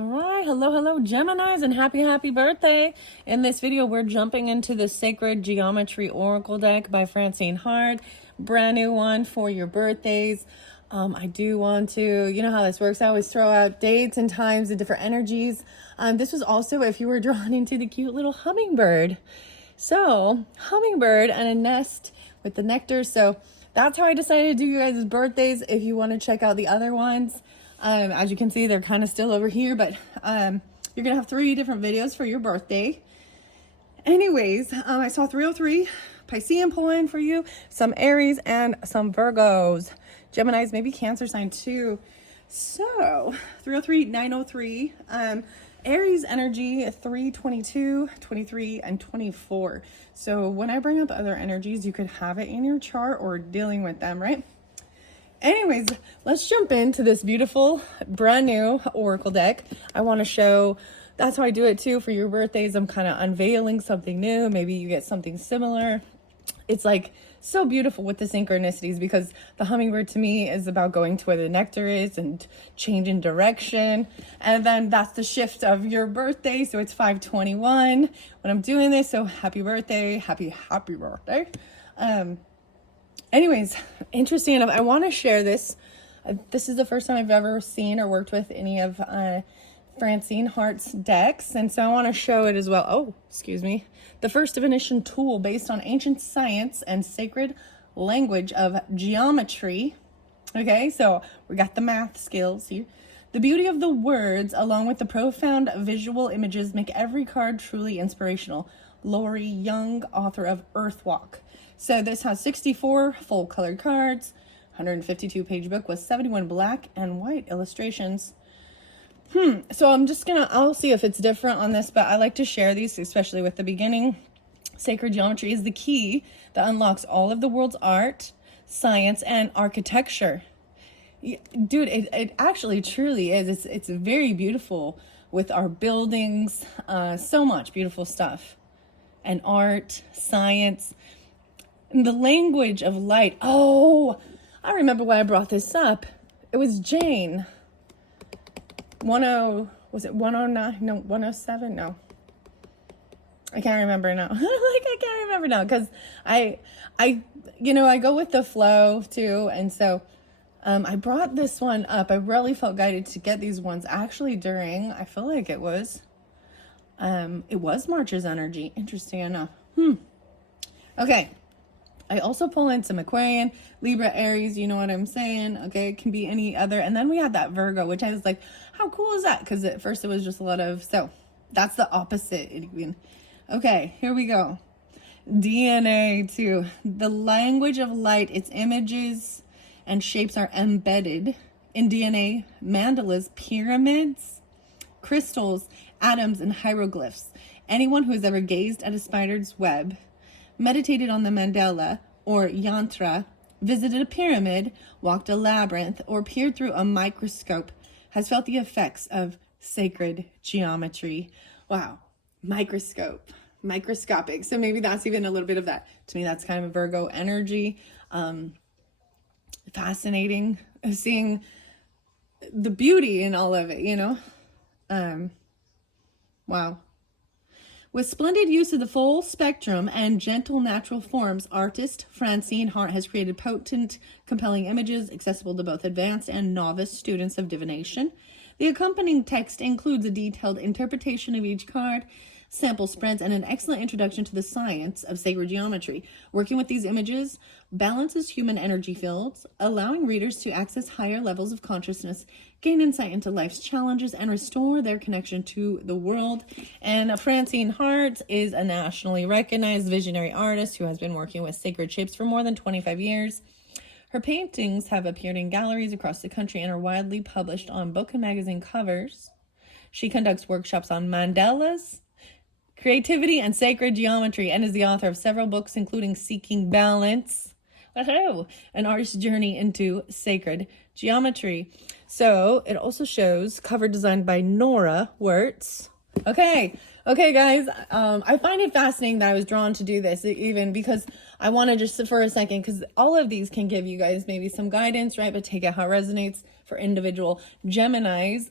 All right, hello, Geminis, and happy birthday. In this video, we're jumping into the Sacred Geometry Oracle deck by Francine Hart. Brand new one for your birthdays. I do want to, you know how this works. I always throw out dates and times and different energies. This was also if you were drawn into the cute little hummingbird. So, hummingbird and a nest with the nectar. So, that's how I decided to do you guys' birthdays. If you want to check out the other ones, as you can see, they're kind of still over here, but you're gonna have 3 different videos for your birthday. Anyways, I saw 303 Piscean pulling for you, some Aries and some Virgos, Geminis, maybe Cancer sign too. So 303, 903, Aries energy 322, 23, and 24. So when I bring up other energies, you could have it in your chart or dealing with them, right? Anyways, let's jump into this beautiful brand new oracle deck. I want to show, that's how I do it too for your birthdays. I'm kind of unveiling something new. Maybe you get something similar. It's like so beautiful with the synchronicities, because the hummingbird to me is about going to where the nectar is and changing direction. And then that's the shift of your birthday. So it's 5/21 when I'm doing this. So happy birthday, happy birthday. Anyways, interesting enough, I want to share this. This is the first time I've ever seen or worked with any of Francine Hart's decks, and so I want to show it as well. Oh, excuse me. The first divination tool based on ancient science and sacred language of geometry. Okay, so we got the math skills here. The beauty of the words, along with the profound visual images, make every card truly inspirational. Lori Young, author of Earthwalk. So this has 64 full colored cards, 152 page book with 71 black and white illustrations. So I'll see if it's different on this, but I like to share these, especially with the beginning. Sacred geometry is the key that unlocks all of the world's art, science, and architecture. Dude, it actually truly is. It's very beautiful with our buildings, so much beautiful stuff. And art, science, and the language of light. Oh, I remember why I brought this up. It was Jane. Was it 109? No, 107? No. I can't remember now. I can't remember now because I go with the flow too. And so I brought this one up. I really felt guided to get these ones actually during, I feel like it was March's energy. Interesting enough. Okay. I also pull in some Aquarian, Libra, Aries, you know what I'm saying? Okay, it can be any other. And then we had that Virgo, which I was like, how cool is that? Because at first it was just a lot of, so that's the opposite. Okay, here we go. DNA too. The language of light, its images and shapes are embedded in DNA, mandalas, pyramids, crystals, atoms, and hieroglyphs. Anyone who has ever gazed at a spider's web, meditated on the mandala or yantra, visited a pyramid, walked a labyrinth, or peered through a microscope has felt the effects of sacred geometry. Wow, microscopic. So maybe that's even a little bit of that. To me, that's kind of a Virgo energy. Fascinating seeing the beauty in all of it, you know? Wow. With splendid use of the full spectrum and gentle natural forms, artist Francine Hart has created potent, compelling images accessible to both advanced and novice students of divination. The accompanying text includes a detailed interpretation of each card, sample spreads, and an excellent introduction to the science of sacred geometry. Working with these images balances human energy fields, allowing readers to access higher levels of consciousness, gain insight into life's challenges, and restore their connection to the world. And Francine Hart is a nationally recognized visionary artist who has been working with sacred shapes for more than 25 years. Her paintings have appeared in galleries across the country and are widely published on book and magazine covers. She conducts workshops on mandalas, creativity, and sacred geometry, and is the author of several books, including Seeking Balance, an artist's journey into sacred geometry. So it also shows cover designed by Nora Wirtz. Okay, guys, I find it fascinating that I was drawn to do this, even because I want to just for a second, because all of these can give you guys maybe some guidance, right? But take it how it resonates for individual Geminis.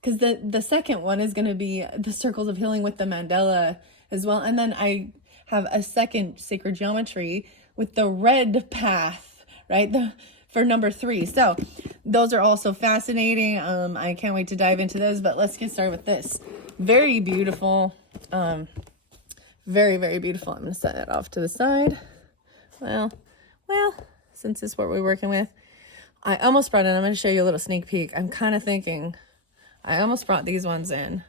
because the second one is going to be the circles of healing with the mandala as well. And then I have a second sacred geometry with the red path, right? For number 3. So those are also fascinating. I can't wait to dive into those, but let's get started with this. Very beautiful. Very, very beautiful. I'm going to set that off to the side. Well, since this is what we're working with, I almost brought in, I'm going to show you a little sneak peek. I'm kind of thinking, I almost brought these ones in.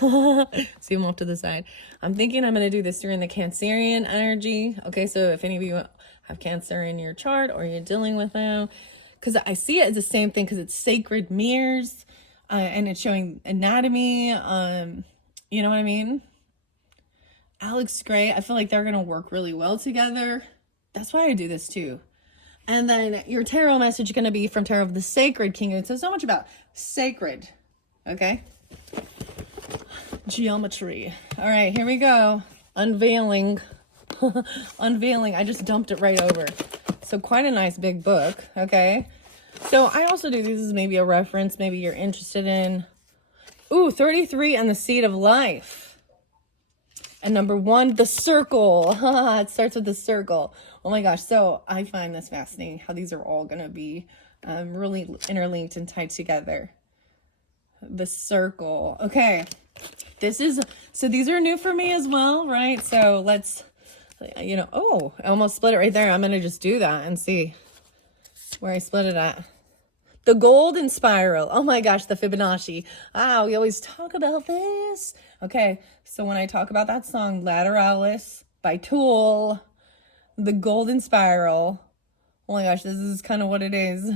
See them off to the side. I'm thinking I'm going to do this during the Cancerian energy. Okay, so if any of you have Cancer in your chart or you're dealing with them, because I see it as the same thing, because it's sacred mirrors, and it's showing anatomy. You know what I mean? Alex Gray, I feel like they're going to work really well together. That's why I do this too. And then your tarot message is going to be from Tarot of the Sacred Kingdom. So much about sacred. Okay. Geometry. All right, here we go. Unveiling. Unveiling. I just dumped it right over. So quite a nice big book. Okay. So I also do these as maybe a reference. Maybe you're interested in. Ooh, 33 and the Seed of Life. And number 1, the circle. It starts with the circle. Oh my gosh. So I find this fascinating how these are all going to be really interlinked and tied together. The circle. Okay. So these are new for me as well, right? So let's, oh, I almost split it right there. I'm going to just do that and see where I split it at. The golden spiral. Oh my gosh, the Fibonacci. Ah, we always talk about this. Okay, so when I talk about that song, Lateralis by Tool, the golden spiral. Oh my gosh, this is kind of what it is.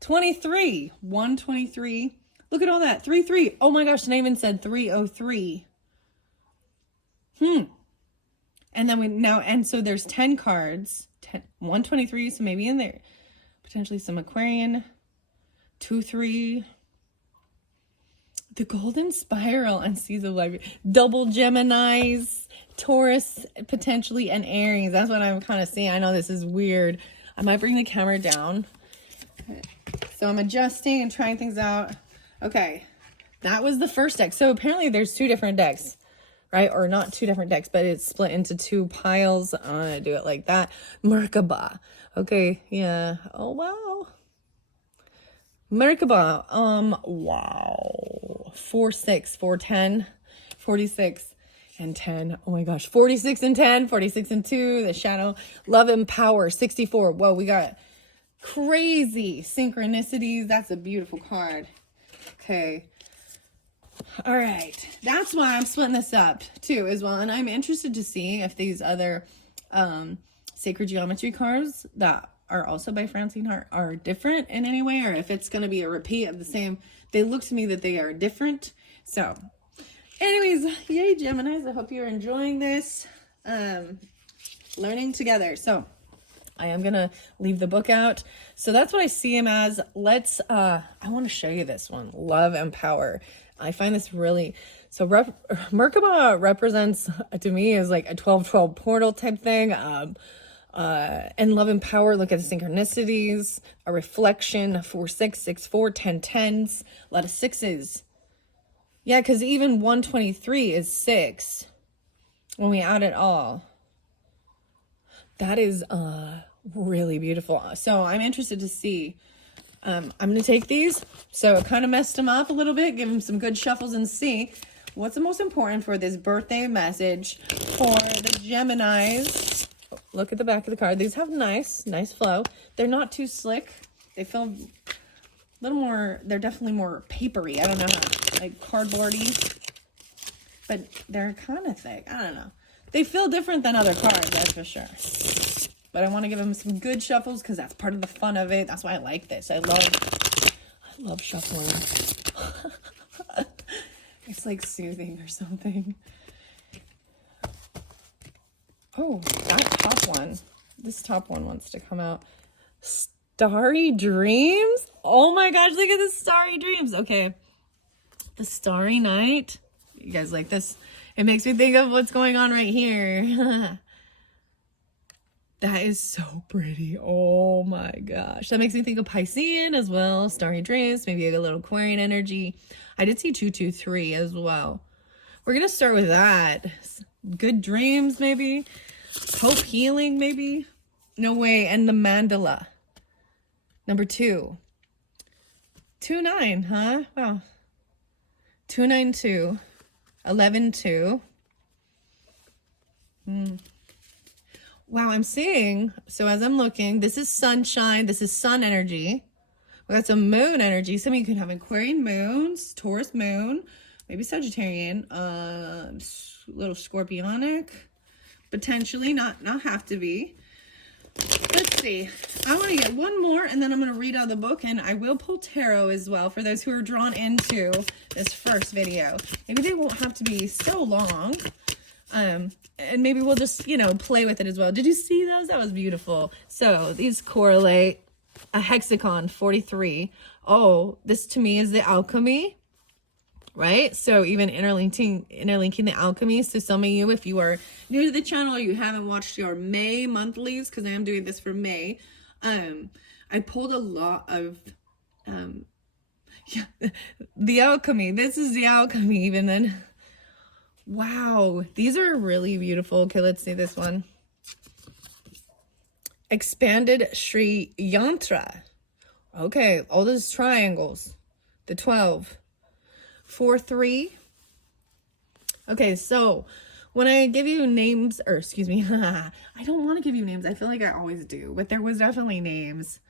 23, 123. Look at all that. 3-3. Oh my gosh, and I even said 303. And then so there's 10 cards. 123, so maybe in there. Potentially some Aquarian. 2-3. The golden spiral and Seeds of Life. Double Geminis. Taurus, potentially, and Aries. That's what I'm kind of seeing. I know this is weird. I might bring the camera down. So I'm adjusting and trying things out. Okay, that was the first deck. So apparently there's 2 different decks, right? Or not 2 different decks, but it's split into 2 piles. I'm going to do it like that. Merkaba. Okay, yeah. Oh, wow. Merkaba. Wow. 4-6, 4-10, 46 and 10. Oh my gosh. 46 and 10, 46 and 2. The shadow. Love and Power. 64. Whoa, we got crazy synchronicities. That's a beautiful card. Okay. All right. That's why I'm splitting this up too as well. And I'm interested to see if these other sacred geometry cards that are also by Francine Hart are different in any way, or if it's going to be a repeat of the same. They look to me that they are different. So anyways, yay Geminis. I hope you're enjoying this. Learning together. So I am going to leave the book out. So that's what I see him as. Let's, I want to show you this one. Love and Power. I find this really, so Merkaba represents to me as like a 12-12 portal type thing. And Love and Power, look at the synchronicities, a reflection, 4-6, 6-4, 10-10s, a lot of 6s. Yeah, because even 123 is 6 when we add it all. That is, really beautiful. So I'm interested to see. I'm going to take these. So I kind of messed them up a little bit, give them some good shuffles and see what's the most important for this birthday message for the Geminis. Look at the back of the card. These have nice flow. They're not too slick. They feel a little more, they're definitely more papery. I don't know how, like cardboardy, but they're kind of thick. I don't know. They feel different than other cards, that's for sure. But I want to give them some good shuffles because that's part of the fun of it. That's why I like this. I love shuffling. It's like soothing or something. Oh, that top one. This top one wants to come out. Starry Dreams? Oh my gosh, look at the Starry Dreams. Okay. The Starry Night. You guys like this? It makes me think of what's going on right here. That is so pretty. Oh my gosh. That makes me think of Piscean as well. Starry dreams, maybe a little Aquarian energy. I did see 223 as well. We're going to start with that. Good dreams, maybe. Hope healing, maybe. No way. And the mandala. Number 2. 29, huh? Wow. 292. 11-2. Wow, I'm seeing, so as I'm looking, this is sunshine, this is sun energy. We got some moon energy. Some of you could have Aquarian moons, Taurus moon, maybe Sagittarian, little Scorpionic, potentially, not have to be. Let's see. I want to get one more, and then I'm going to read out the book, and I will pull tarot as well for those who are drawn into this first video. Maybe they won't have to be so long. And maybe we'll just, you know, play with it as well. Did you see those? That was beautiful. So these correlate. A hexagon, 43. Oh, this to me is the alchemy, right? So even interlinking the alchemy. So some of you, if you are new to the channel or you haven't watched your May monthlies, because I am doing this for May, I pulled a lot of, the alchemy. This is the alchemy even then. Wow, these are really beautiful. Okay, let's see this one. Expanded Sri Yantra. Okay, all those triangles. The 12. 4-3. Okay, so when I give you names, or excuse me, I don't want to give you names. I feel like I always do, but there was definitely names.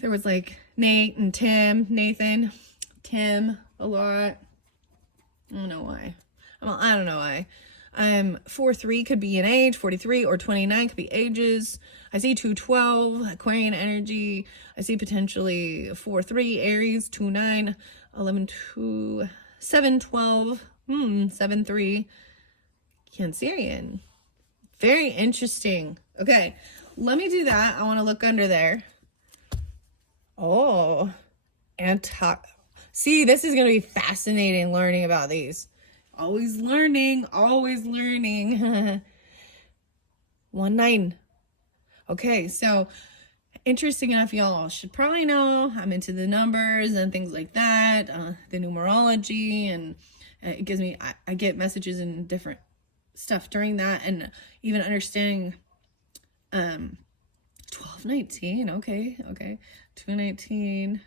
There was like Nate and Tim, Nathan, Tim a lot. I don't know why. Well, I don't know why. 4-3 could be an age, 43 or 29 could be ages. I see 2-12, Aquarian energy. I see potentially 4-3, Aries, 2-9, 11-2, 7-12, 7-3, Cancerian. Very interesting. Okay, let me do that. I want to look under there. Oh, see, this is going to be fascinating learning about these. Always learning, always learning. 1-9. Okay, so interesting enough, y'all should probably know I'm into the numbers and things like that, the numerology, and it gives me, I get messages and different stuff during that, and even understanding 12-19, okay, 2-19.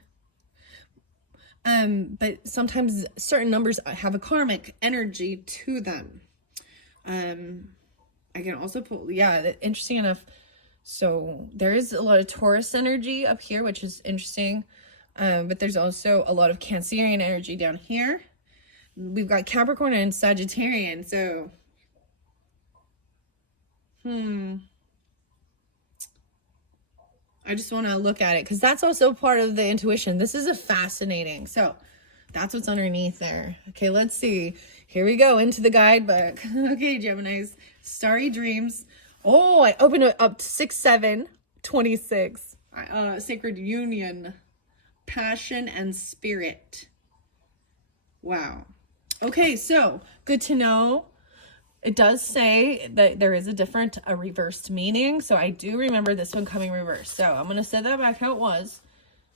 But sometimes certain numbers have a karmic energy to them. I can also pull, interesting enough. So there is a lot of Taurus energy up here, which is interesting. But there's also a lot of Cancerian energy down here. We've got Capricorn and Sagittarian. So, I just want to look at it because that's also part of the intuition. This is a fascinating. So that's what's underneath there. Okay, let's see. Here we go into the guidebook. Okay, Geminis, starry dreams. Oh, I opened it up to 6-7, 26. Sacred union, passion and spirit. Wow. Okay, so good to know. It does say that there is a reversed meaning. So I do remember this one coming reversed. So I'm going to set that back how it was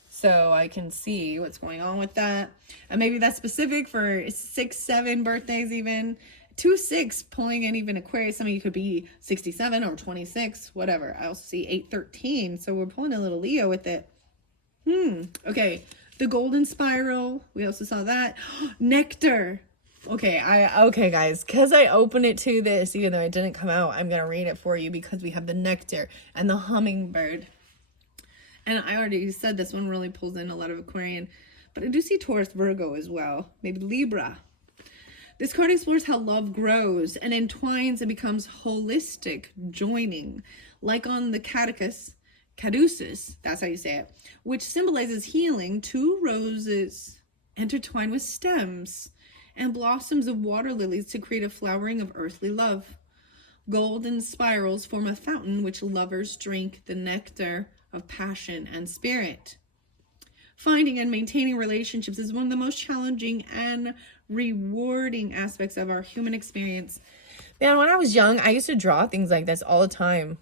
so I can see what's going on with that. And maybe that's specific for 6-7 birthdays even. 2-6 pulling in even Aquarius. Some of you could be 67 or 26, whatever. I also see 8-13. So we're pulling a little Leo with it. Okay. The golden spiral. We also saw that. Nectar. Okay, okay, guys, because I opened it to this, even though it didn't come out, I'm going to read it for you because we have the Nectar and the Hummingbird. And I already said this one really pulls in a lot of Aquarian, but I do see Taurus, Virgo as well, maybe Libra. This card explores how love grows and entwines and becomes holistic, joining, like on the caduceus, that's how you say it, which symbolizes healing. 2 roses intertwined with stems and blossoms of water lilies to create a flowering of earthly love. Golden spirals form a fountain which lovers drink the nectar of passion and spirit. Finding and maintaining relationships is one of the most challenging and rewarding aspects of our human experience. Man, when I was young, I used to draw things like this all the time.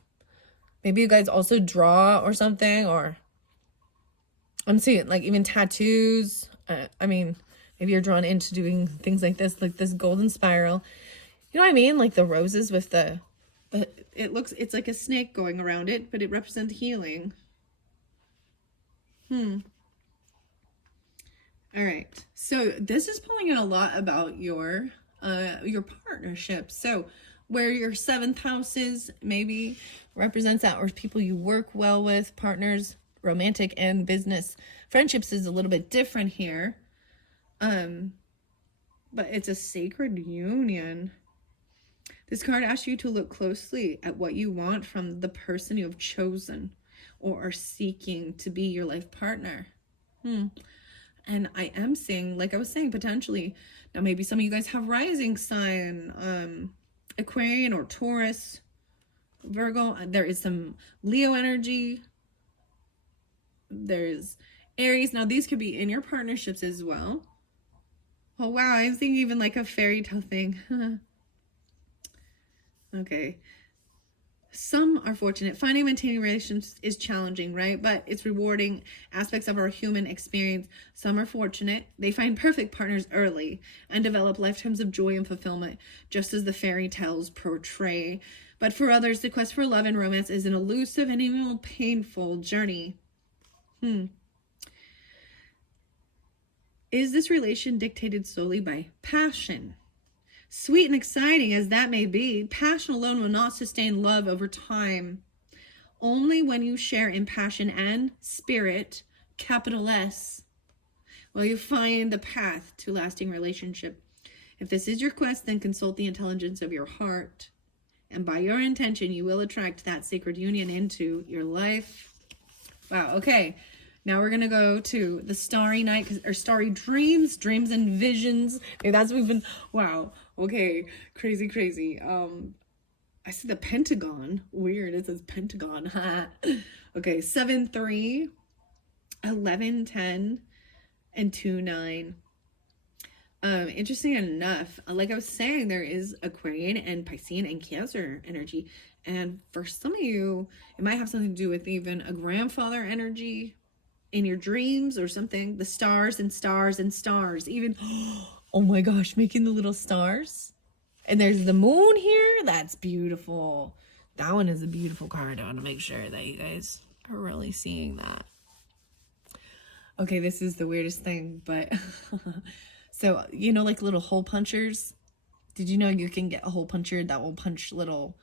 Maybe you guys also draw or something, or I'm seeing like even tattoos. I mean, maybe you're drawn into doing things like this golden spiral. You know what I mean? Like the roses with the it's like a snake going around it, but it represents healing. All right. So this is pulling in a lot about your partnership. So where your 7th house is maybe represents that, or people you work well with, partners, romantic and business. Friendships is a little bit different here. But it's a sacred union. This card asks you to look closely at what you want from the person you have chosen or are seeking to be your life partner. And I am seeing, like I was saying, potentially, now maybe some of you guys have rising sign, Aquarian or Taurus, Virgo. There is some Leo energy. There's Aries. Now these could be in your partnerships as well. Oh wow, I'm thinking even like a fairy tale thing. Okay. Some are fortunate. Finding and maintaining relationships is challenging, right? But it's rewarding aspects of our human experience. Some are fortunate. They find perfect partners early and develop lifetimes of joy and fulfillment, just as the fairy tales portray. But for others, the quest for love and romance is an elusive and even painful journey. Is this relation dictated solely by passion? Sweet and exciting as that may be, passion alone will not sustain love over time. Only when you share in passion and spirit, capital S, will you find the path to lasting relationship. If this is your quest, then consult the intelligence of your heart. And by your intention, you will attract that sacred union into your life. Wow, okay. Now we're going to go to the starry night, or starry dreams and visions. Okay, that's what we've been, wow. Okay, crazy, crazy. I see the pentagon. Weird, it says pentagon. Okay, 7, 3, 11, 10, and 2, 9. Interesting enough, like I was saying, there is Aquarian and Piscean and Cancer energy. And for some of you, it might have something to do with even a grandfather energy in your dreams or something. The stars and stars and stars. Even, oh my gosh, making the little stars. And there's the moon here. That's beautiful. That one is a beautiful card. I want to make sure that you guys are really seeing that. Okay, this is the weirdest thing, but so, you know, like little hole punchers. Did you know you can get a hole puncher that will punch little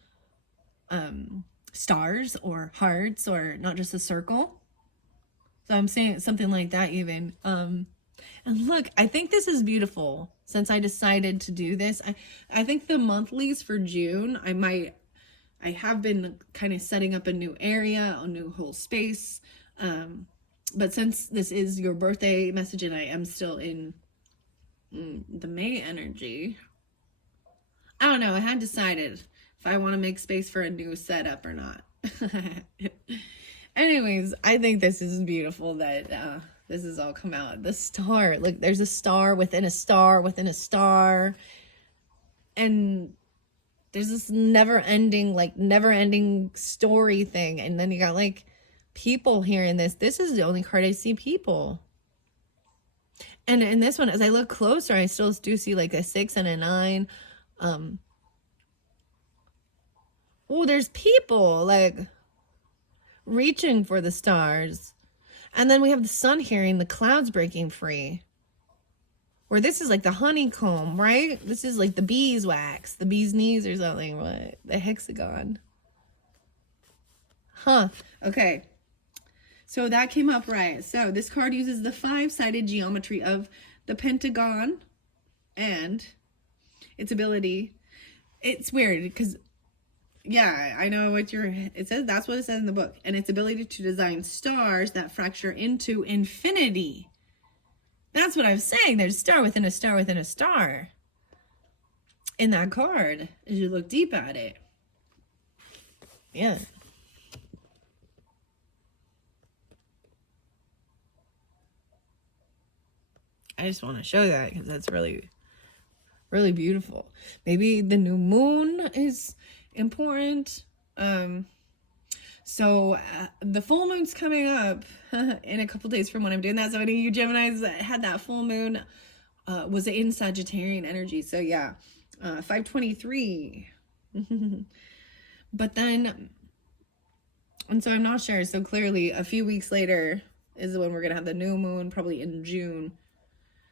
stars or hearts, or not just a circle? So I'm saying something like that even. And look, I think this is beautiful. Since I decided to do this, I think the monthlies for June, I have been kind of setting up a new area, a new whole space. But since this is your birthday message and I am still in the May energy, I don't know. I had decided if I want to make space for a new setup or not. Anyways, I think this is beautiful that this has all come out. The star, look, there's a star within a star within a star. And there's this never-ending story thing. And then you got like people here in this. This is the only card I see, people. And in this one, as I look closer, I still do see like a 6 and a 9. Oh, there's people like reaching for the stars. And then we have the sun here and the clouds breaking free. Or this is like the honeycomb, right? This is like the beeswax, the bee's knees or something. What? The hexagon. Huh. Okay. So that came up right. So this card uses the 5-sided geometry of the pentagon and its ability. It's weird because, yeah, I know what it says. That's what it says in the book. And its ability to design stars that fracture into infinity. That's what I'm saying. There's a star within a star within a star in that card as you look deep at it. Yeah. I just want to show that because that's really, really beautiful. Maybe the new moon is important. So the full moon's coming up in a couple days from when I'm doing that. So any of you Geminis that had that full moon was in Sagittarian energy. So yeah, 523. But then, and so I'm not sure. So clearly a few weeks later is when we're going to have the new moon, probably in June.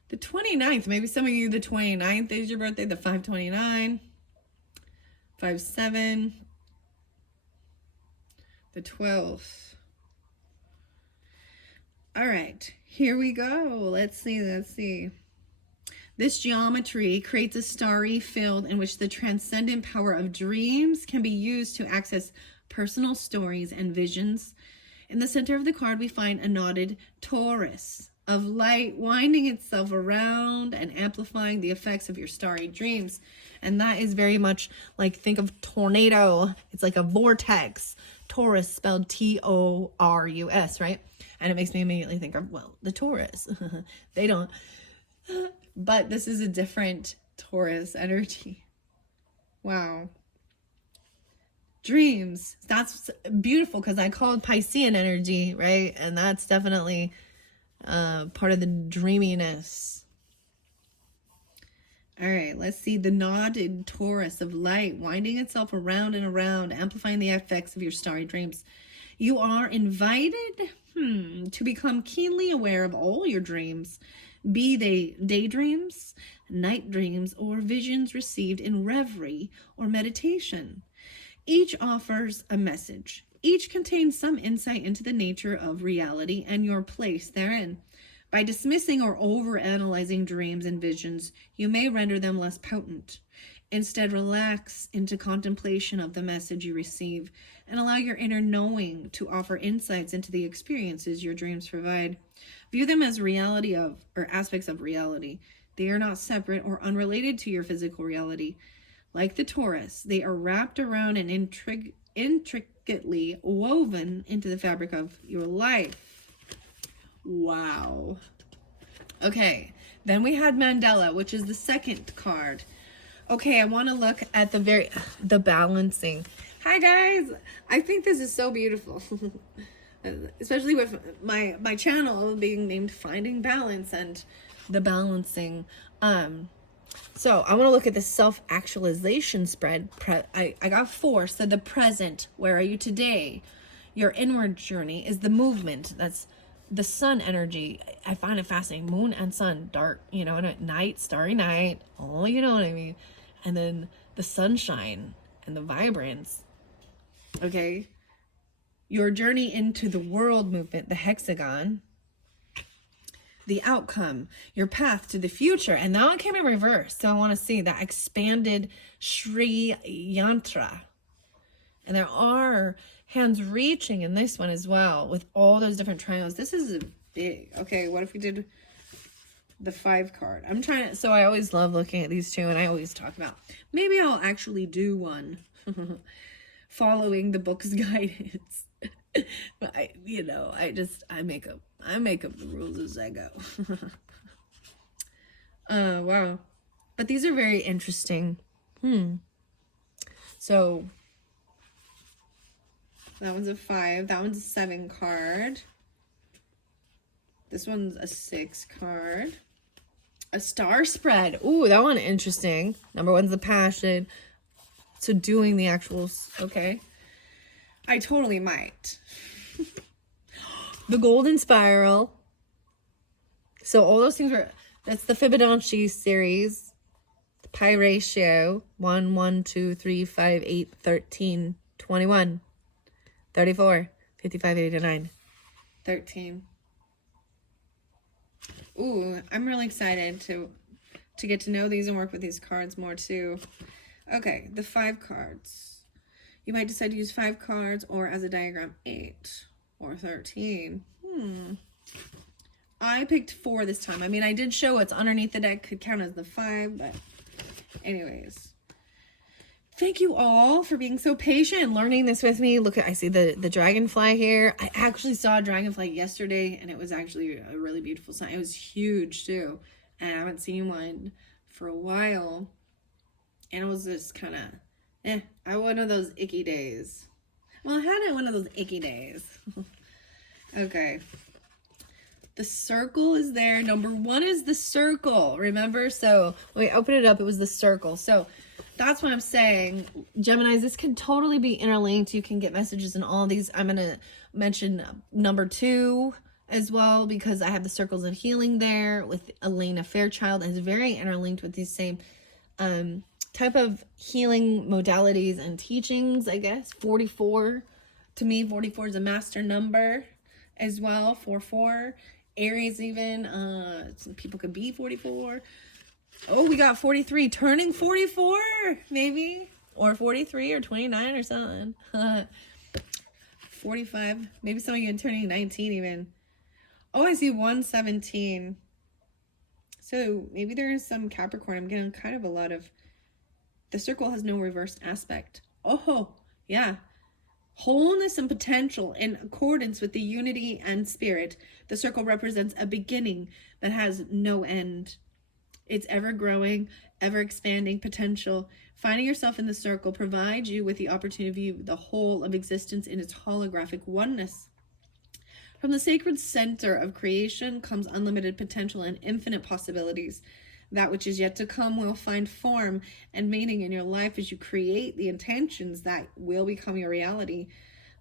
The 29th, maybe some of you, the 29th is your birthday, the 529, 57, the 12th. All right, here we go. Let's see. This geometry creates a starry field in which the transcendent power of dreams can be used to access personal stories and visions. In the center of the card, we find a knotted torus of light winding itself around and amplifying the effects of your starry dreams. And that is very much like, think of tornado. It's like a vortex. Taurus spelled T-O-R-U-S, right? And it makes me immediately think of, well, the Taurus. They don't. But this is a different Taurus energy. Wow. Dreams. That's beautiful because I called Piscean energy, right? And that's definitely part of the dreaminess. All right, let's see. The knotted torus of light winding itself around and around, amplifying the effects of your starry dreams. You are invited to become keenly aware of all your dreams, be they daydreams, night dreams, or visions received in reverie or meditation. Each offers a message. Each contains some insight into the nature of reality and your place therein. By dismissing or overanalyzing dreams and visions, you may render them less potent. Instead, relax into contemplation of the message you receive and allow your inner knowing to offer insights into the experiences your dreams provide. View them as reality of, or aspects of reality. They are not separate or unrelated to your physical reality. Like the torus, they are wrapped around and intricately woven into the fabric of your life. Wow. Okay, then we had Mandela, which is the second card. Okay, I want to look at the balancing. Hi guys, I think this is so beautiful. Especially with my channel being named Finding Balance and the balancing. So I want to look at the self-actualization spread. I got 4. So the present, where are you today? Your inward journey is the movement. That's the sun energy. I find it fascinating. Moon and sun, dark, and at night, starry night. Oh, you know what I mean? And then the sunshine and the vibrance. Okay. Your journey into the world movement, the hexagon. The outcome, your path to the future. And now it came in reverse. So I want to see that expanded Sri Yantra. And there are hands reaching in this one as well with all those different triangles. This is a big. Okay, what if we did the 5 card? I'm trying to, so I always love looking at these two, and I always talk about, maybe I'll actually do one following the book's guidance. But I make up the rules as I go. Wow. But these are very interesting. So that one's a 5. That one's a 7 card. This one's a 6 card. A star spread. Ooh, that one interesting. Number 1's the passion. So doing the actual, okay. I totally might. The golden spiral. So all those things that's the Fibonacci series. The pi ratio. 1, 1, 2, 3, 5, 8, 13, 21, 34, 55, 89, 13. Ooh, I'm really excited to get to know these and work with these cards more too. Okay, the 5 cards. You might decide to use 5 cards or as a diagram 8 or 13. I picked 4 this time. I mean, I did show what's underneath the deck could count as the 5, but anyways. Thank you all for being so patient and learning this with me. Look, I see the dragonfly here. I actually saw a dragonfly yesterday, and it was actually a really beautiful sign. It was huge too, and I haven't seen one for a while. And it was just kind of, I had one of those icky days. Well, I had one of those icky days. Okay. The circle is there. Number 1 is the circle. Remember? So when we open it up, it was the circle. So that's what I'm saying. Geminis, this can totally be interlinked. You can get messages in all these. I'm going to mention number 2 as well, because I have the circles of healing there with Elena Fairchild. It's very interlinked with these same type of healing modalities and teachings, I guess. 44. To me, 44 is a master number as well. 44. Aries even. Some people could be 44. Oh, we got 43. Turning 44, maybe. Or 43 or 29 or something. 45. Maybe some of you are turning 19 even. Oh, I see 117. So maybe there is some Capricorn. I'm getting kind of a lot of... The circle has no reversed aspect. Oh, yeah. Wholeness and potential in accordance with the unity and spirit. The circle represents a beginning that has no end. It's ever growing, ever expanding potential. Finding yourself in the circle provides you with the opportunity to view the whole of existence in its holographic oneness. From the sacred center of creation comes unlimited potential and infinite possibilities. That which is yet to come will find form and meaning in your life as you create the intentions that will become your reality.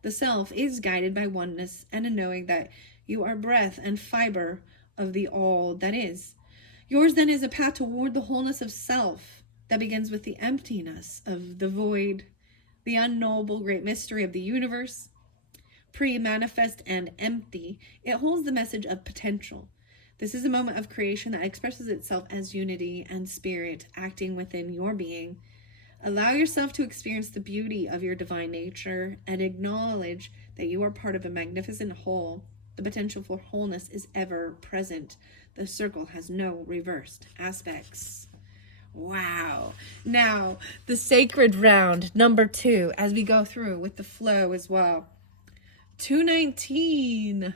The self is guided by oneness and a knowing that you are breath and fiber of the all that is. Yours then is a path toward the wholeness of self that begins with the emptiness of the void, the unknowable great mystery of the universe. Pre-manifest and empty, it holds the message of potential. This is a moment of creation that expresses itself as unity and spirit acting within your being. Allow yourself to experience the beauty of your divine nature and acknowledge that you are part of a magnificent whole. The potential for wholeness is ever present. The circle has no reversed aspects. Wow. Now, the sacred round, number 2, as we go through with the flow as well. 219.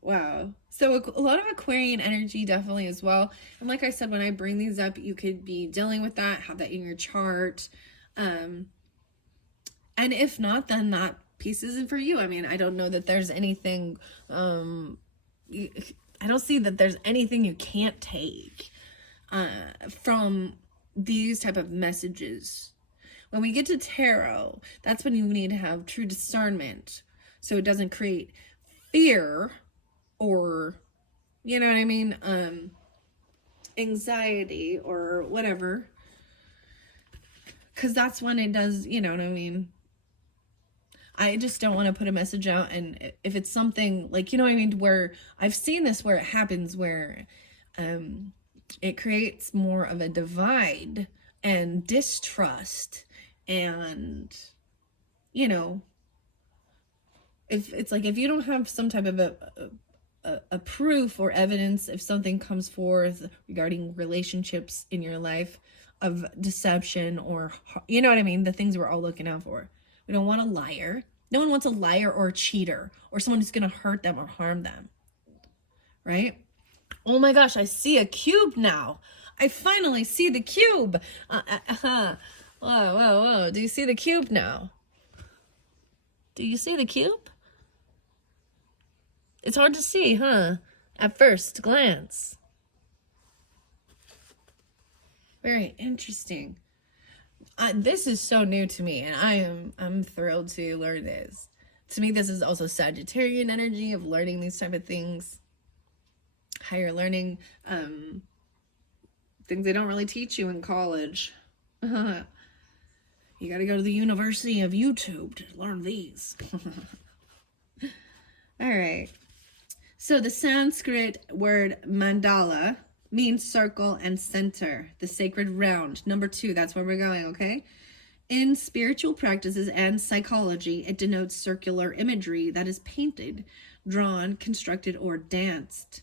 Wow. So a lot of Aquarian energy definitely as well. And like I said, when I bring these up, you could be dealing with that, have that in your chart. And if not, then that piece isn't for you. I mean, I don't know that there's anything, I don't see that there's anything you can't take from these type of messages. When we get to tarot, that's when you need to have true discernment, so it doesn't create fear or, you know what I mean, anxiety or whatever, because that's when it does, you know what I mean. I just don't want to put a message out, and if it's something like, you know what I mean, where I've seen this where it happens where it creates more of a divide and distrust. And, you know, if it's like, if you don't have some type of a proof or evidence, if something comes forth regarding relationships in your life of deception or, you know what I mean, the things we're all looking out for. We don't want a liar. No one wants a liar or a cheater or someone who's going to hurt them or harm them. Right? Oh my gosh, I see a cube now. I finally see the cube. Whoa. Do you see the cube now? Do you see the cube? It's hard to see, huh? At first glance. Very interesting. This is so new to me, and I'm thrilled to learn this. To me, this is also Sagittarian energy of learning these type of things. Higher learning, things they don't really teach you in college. You got to go to the University of YouTube to learn these. All right. So the Sanskrit word mandala means circle and center, the sacred round. Number 2, that's where we're going, okay? In spiritual practices and psychology, it denotes circular imagery that is painted, drawn, constructed, or danced.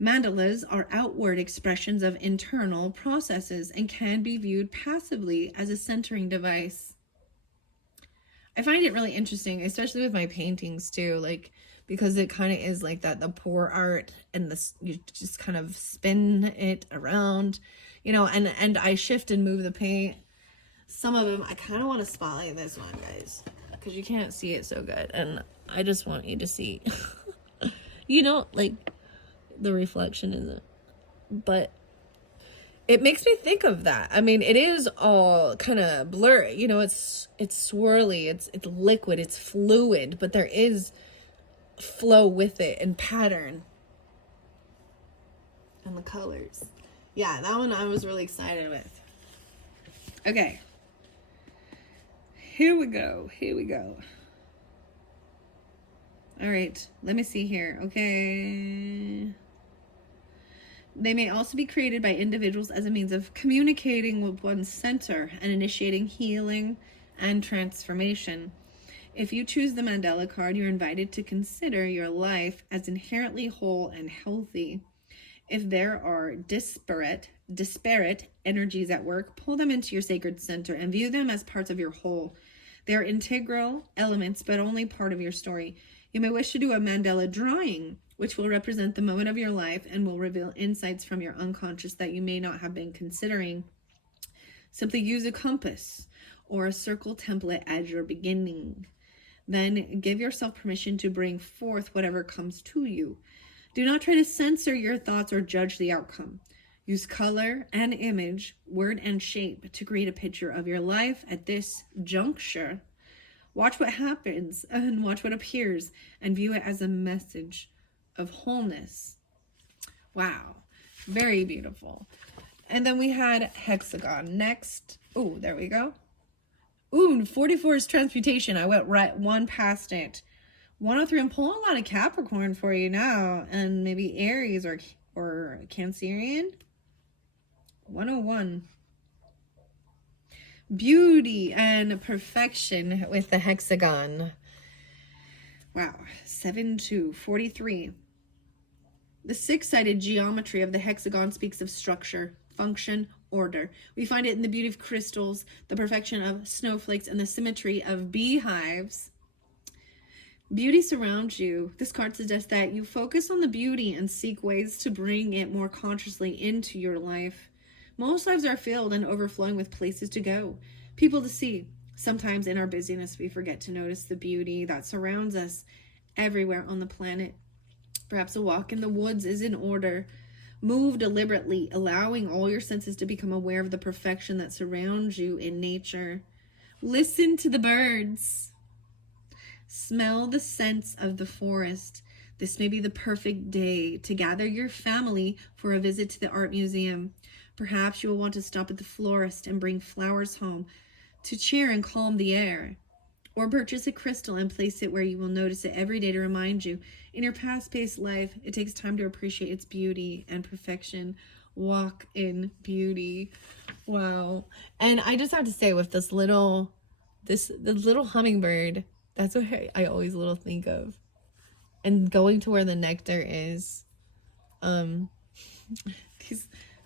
Mandalas are outward expressions of internal processes and can be viewed passively as a centering device. I find it really interesting, especially with my paintings too, like, because it kind of is like that, the pour art, and this, you just kind of spin it around, you know, and I shift and move the paint. some of them, I kind of want to spotlight this one, guys, because you can't see it so good. And I just want you to see, you know, like the reflection isn't, but it makes me think of that. I mean, it is all kind of blurry, you know, it's swirly, it's liquid, it's fluid, but there is flow with it and pattern and the colors. Yeah, that one I was really excited with. Okay. Here we go. All right, let me see here. Okay. They may also be created by individuals as a means of communicating with one's center and initiating healing and transformation. If you choose the Mandela card, you're invited to consider your life as inherently whole and healthy. If there are disparate energies at work, pull them into your sacred center and view them as parts of your whole. They are integral elements, but only part of your story. You may wish to do a Mandela drawing, which will represent the moment of your life and will reveal insights from your unconscious that you may not have been considering. Simply use a compass or a circle template as your beginning. Then give yourself permission to bring forth whatever comes to you. Do not try to censor your thoughts or judge the outcome. Use color and image, word and shape to create a picture of your life at this juncture. Watch what happens and watch what appears and view it as a message of wholeness. Wow, very beautiful. And then we had hexagon next. Oh, there we go. Ooh, 44 is transmutation. I went right one past it. 103, I'm pulling a lot of Capricorn for you now, and maybe Aries or Cancerian. 101. Beauty and perfection with the hexagon. Wow, 7-2, 43. The six-sided geometry of the hexagon speaks of structure, function, order. We find it in the beauty of crystals, the perfection of snowflakes, and the symmetry of beehives. Beauty surrounds you. This card suggests that you focus on the beauty and seek ways to bring it more consciously into your life. Most lives are filled and overflowing with places to go, people to see. Sometimes in our busyness, we forget to notice the beauty that surrounds us everywhere on the planet. Perhaps a walk in the woods is in order. Move deliberately, allowing all your senses to become aware of the perfection that surrounds you in nature. Listen to the birds. Smell the scents of the forest. This may be the perfect day to gather your family for a visit to the art museum. Perhaps you will want to stop at the florist and bring flowers home to cheer and calm the air. Or purchase a crystal and place it where you will notice it every day to remind you. In your fast-paced life, it takes time to appreciate its beauty and perfection. Walk in beauty. Wow. And I just have to say, with the little hummingbird, that's what I always think of. And going to where the nectar is.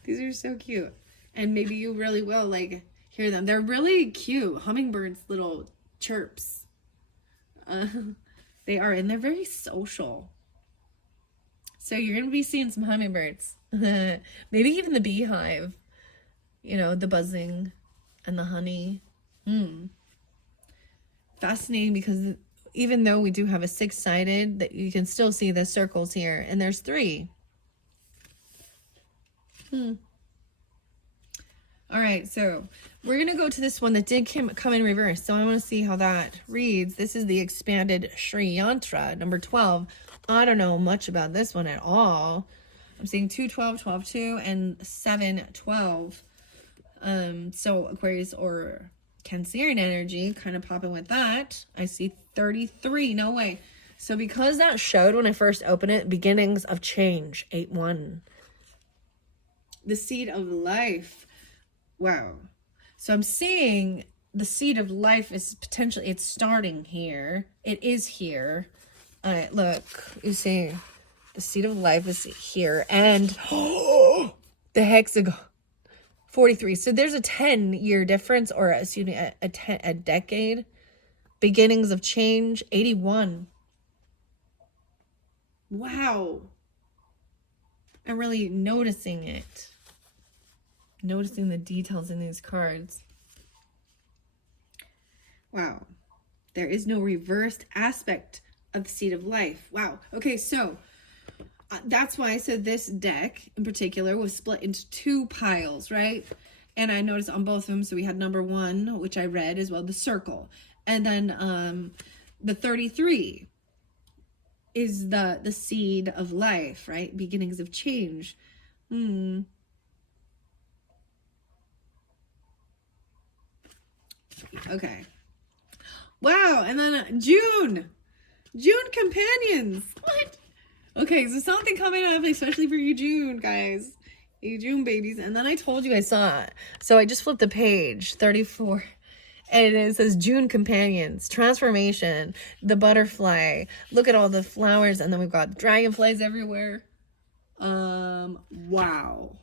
These are so cute. And maybe you really will hear them. They're really cute. Hummingbirds' little chirps. They are, and they're very social. So you're going to be seeing some hummingbirds. Maybe even the beehive. You know, the buzzing and the honey. Fascinating, because even though we do have a six-sided, that you can still see the circles here, and there's 3. All right, so we're gonna go to this one that did come in reverse, so I want to see how that reads. This is the expanded Sri Yantra, number 12. I don't know much about this one at all. I'm seeing 212, 12-2, and 7-12. So Aquarius or Cancerian energy kind of popping with that. I see 33. No way. So because that showed when I first opened it, beginnings of change, 8-1. The seed of life. Wow. So I'm seeing the seed of life is potentially, it's starting here. It is here. Look, you see the seed of life is here, and the hexagon. 43. So there's a 10-year difference, or excuse me, a decade. Beginnings of change, 81. Wow. I'm really noticing it. Noticing the details in these cards. Wow. There is no reversed aspect of the seed of life. Wow. Okay, so that's why I said this deck in particular was split into two piles, right? And I noticed on both of them, so we had number 1, which I read as well, the circle. And then the 33 is the seed of life, right? Beginnings of change. Okay. Wow, and then June companions. What? Okay, so something coming up, especially for you June, guys. You June babies. And then I told you I saw it. So I just flipped the page, 34. And it says June companions, transformation, the butterfly. Look at all the flowers. And then we've got dragonflies everywhere. Wow.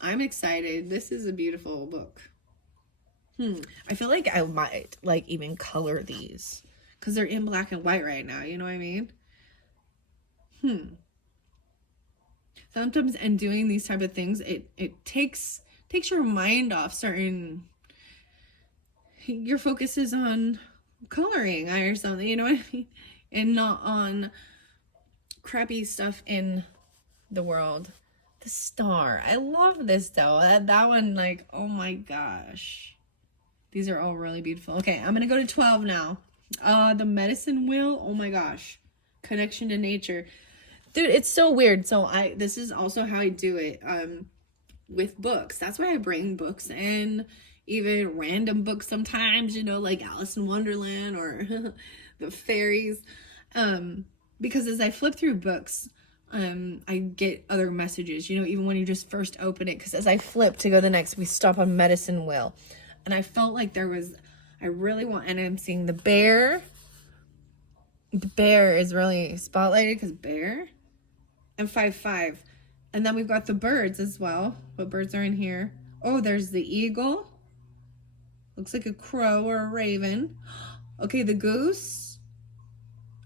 I'm excited. This is a beautiful book. I feel like I might like even color these because they're in black and white right now. You know what I mean? Sometimes in doing these type of things, it takes your mind off certain. Your focus is on coloring or something. You know what I mean? And not on crappy stuff in the world. The star. I love this though. That one, like, oh my gosh. These are all really beautiful. Okay, I'm going to go to 12 now. The medicine wheel. Oh my gosh. Connection to nature. Dude, it's so weird. So this is also how I do it with books. That's why I bring books in, even random books sometimes, you know, like Alice in Wonderland or the fairies. Because as I flip through books, I get other messages, you know, even when you just first open it. Because as I flip to go to the next, we stop on medicine wheel. And I felt like I really want, and I'm seeing the bear. The bear is really spotlighted because bear and 5-5. And then we've got the birds as well. What birds are in here? Oh, there's the eagle. Looks like a crow or a raven. Okay, the goose.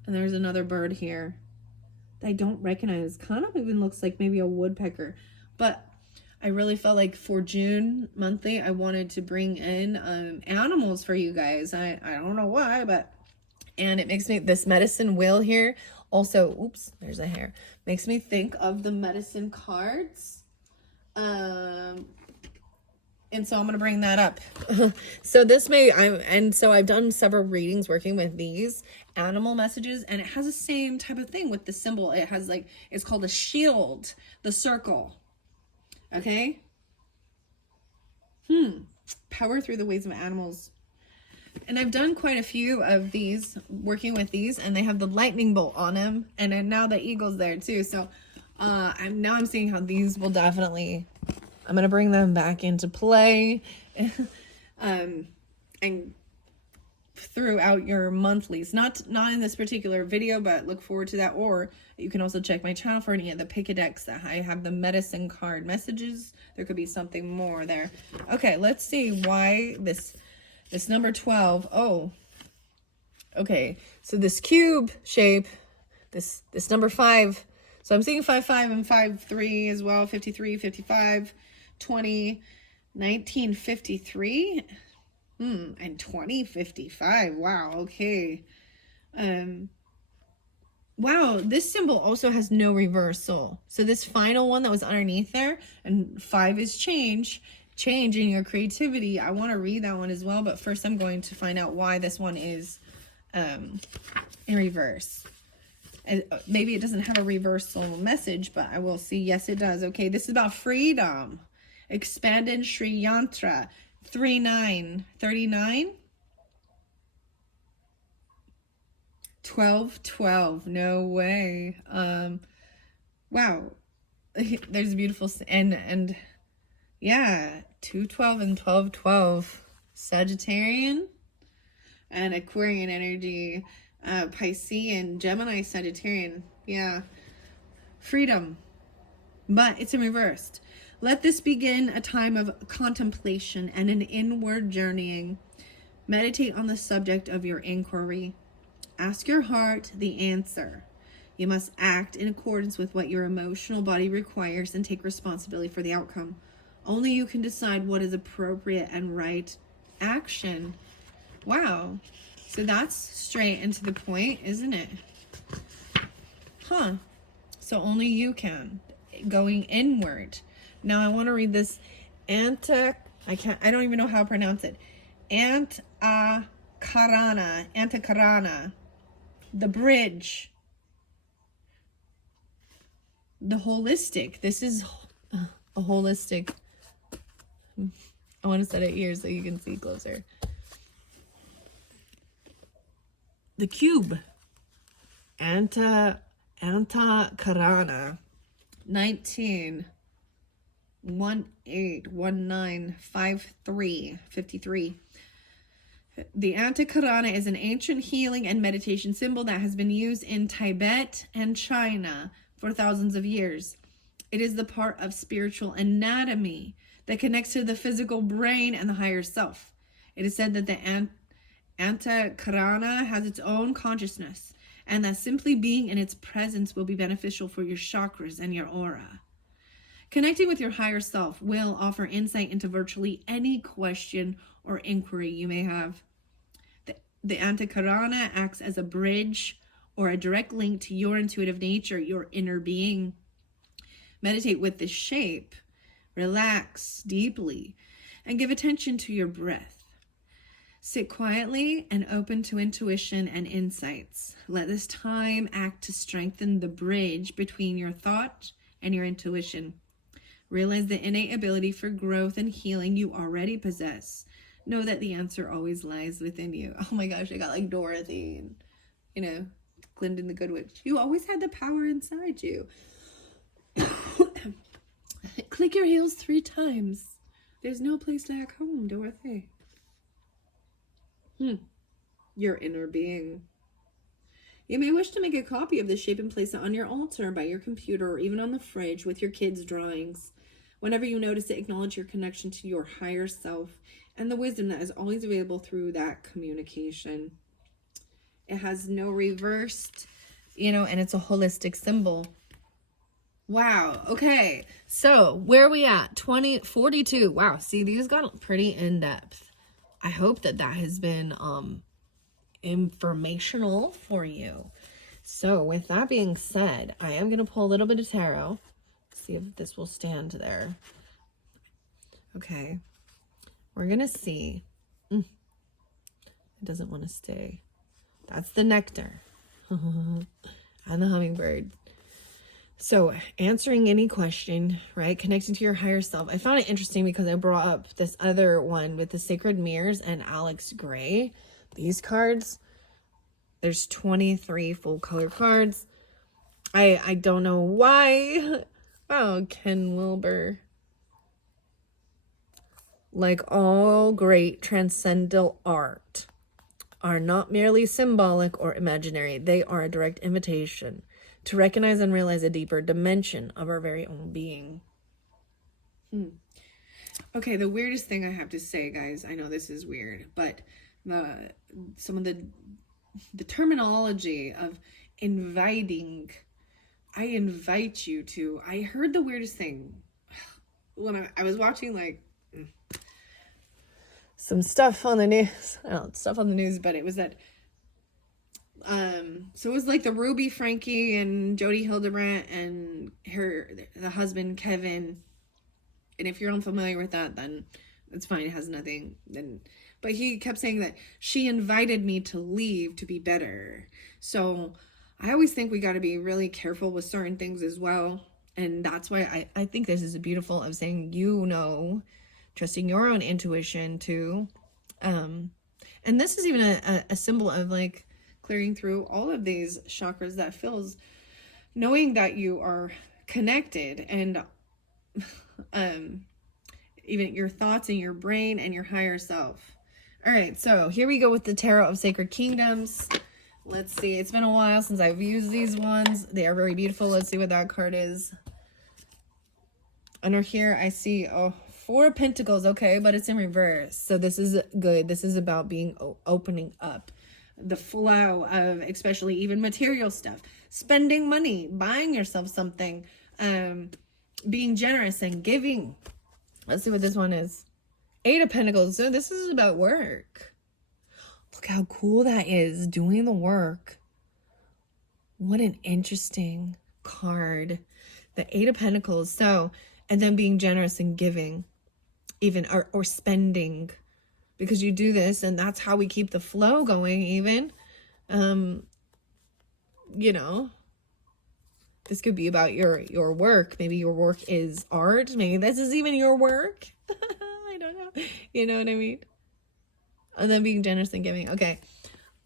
And there's another bird here that I don't recognize. Kind of even looks like maybe a woodpecker. But I really felt like for June monthly, I wanted to bring in animals for you guys. I don't know why, and it makes me, this medicine wheel here also, oops, there's a hair, makes me think of the medicine cards. And so I'm going to bring that up. So so I've done several readings working with these animal messages, and it has the same type of thing with the symbol. It has like, it's called a shield, the circle. Okay. Power through the ways of animals. And I've done quite a few of these, working with these, and they have the lightning bolt on them. And then now the eagle's there too. So I'm seeing how these will definitely, I'm going to bring them back into play. And throughout your monthlies, not in this particular video, but look forward to that. Or you can also check my channel for any of the pick a decks that I have the medicine card messages. There could be something more there. Okay, let's see why this number 12. Oh, okay, so this cube shape, this number 5. So I'm seeing 5-5 and 5-3 as well. 53, 55, 20, 1953. And 2055. Wow. Okay. Wow. This symbol also has no reversal. So this final one that was underneath there, and 5 is change in your creativity. I want to read that one as well, but first I'm going to find out why this one is in reverse. And maybe it doesn't have a reversal message, but I will see. Yes, it does. Okay. This is about freedom. Expanded Sri Yantra. 3939 1212. No way. Wow. There's a beautiful, and yeah, 212 and 1212. Sagittarian and Aquarian energy, Piscean, Gemini, Sagittarian. Yeah. Freedom. But it's in reversed. Let this begin a time of contemplation and an inward journeying. Meditate on the subject of your inquiry. Ask your heart the answer. You must act in accordance with what your emotional body requires and take responsibility for the outcome. Only you can decide what is appropriate and right action. Wow. So that's straight and to the point, isn't it? Huh. So only you can. Going inward. Now I want to read this I don't even know how to pronounce it. Antakarana. The bridge. The holistic. This is a holistic. I want to set it here so you can see closer. The cube. Antakarana. 19181953. The Antakarana is an ancient healing and meditation symbol that has been used in Tibet and China for thousands of years. It is the part of spiritual anatomy that connects to the physical brain and the higher self. It is said that the Antakarana has its own consciousness, and that simply being in its presence will be beneficial for your chakras and your aura. Connecting with your higher self will offer insight into virtually any question or inquiry you may have. The Antakarana acts as a bridge or a direct link to your intuitive nature, your inner being. Meditate with this shape, relax deeply, and give attention to your breath. Sit quietly and open to intuition and insights. Let this time act to strengthen the bridge between your thought and your intuition. Realize the innate ability for growth and healing you already possess. Know that the answer always lies within you. Oh my gosh, I got like Dorothy and, Glinda the Good Witch. You always had the power inside you. Click your heels 3 times. There's no place like home, Dorothy. Your inner being. You may wish to make a copy of this shape and place it on your altar, by your computer, or even on the fridge with your kids' drawings. Whenever you notice it, acknowledge your connection to your higher self and the wisdom that is always available through that communication. It has no reversed, and it's a holistic symbol. Wow. Okay. So where are we at? 2042. Wow. See, these got pretty in depth. I hope that has been informational for you. So with that being said, I am going to pull a little bit of tarot. See if this will stand there. Okay. We're going to see. It doesn't want to stay. That's the Nectar. And the Hummingbird. So answering any question, right? Connecting to your higher self. I found it interesting because I brought up this other one with the Sacred Mirrors and Alex Gray. These cards, there's 23 full color cards. I don't know why. Oh, Ken Wilber. Like all great transcendental art are not merely symbolic or imaginary. They are a direct invitation to recognize and realize a deeper dimension of our very own being. Okay, the weirdest thing I have to say, guys, I know this is weird, but some of the terminology of inviting, I invite you to, I heard the weirdest thing when I was watching some stuff on the news. I don't know, stuff on the news, but it was that so it was like the Ruby Frankie and Jody Hildebrandt and the husband Kevin. And if you're unfamiliar with that, then it's fine. It has nothing. But he kept saying that she invited me to leave to be better. So I always think we got to be really careful with certain things as well. And that's why I think this is beautiful of saying, trusting your own intuition too. And this is even a symbol of clearing through all of these chakras that feels, knowing that you are connected and even your thoughts and your brain and your higher self. All right, so here we go with the Tarot of Sacred Kingdoms. Let's see. It's been a while since I've used these ones. They are very beautiful. Let's see what that card is. Under here, I see 4 of Pentacles. Okay, but it's in reverse. So this is good. This is about being opening up. The flow of especially even material stuff. Spending money. Buying yourself something. Being generous and giving. Let's see what this one is. 8 of Pentacles. So this is about work. Look how cool that is, doing the work. What an interesting card. The Eight of Pentacles. So, and then being generous and giving, even, or spending, because you do this and that's how we keep the flow going even. You know, this could be about your work. Maybe your work is art. Maybe this is even your work. I don't know. You know what I mean? And then being generous and giving. Okay.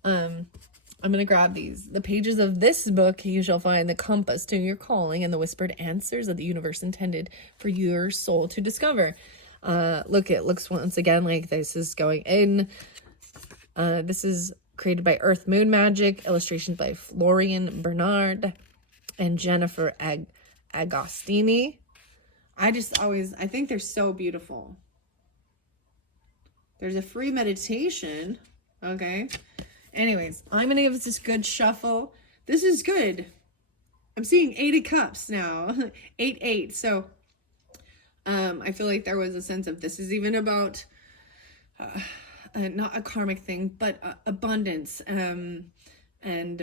I'm going to grab these. The pages of this book, you shall find the compass to your calling and the whispered answers that the universe intended for your soul to discover. Look, it looks once again like this is going in. This is created by Earth Moon Magic, illustrations by Florian Bernard and Jennifer Agostini. I think they're so beautiful. There's a free meditation. Okay. Anyways, I'm going to give this a good shuffle. This is good. I'm seeing 8 of Cups now. 8. So, I feel like there was a sense of this is even about, not a karmic thing, but abundance. And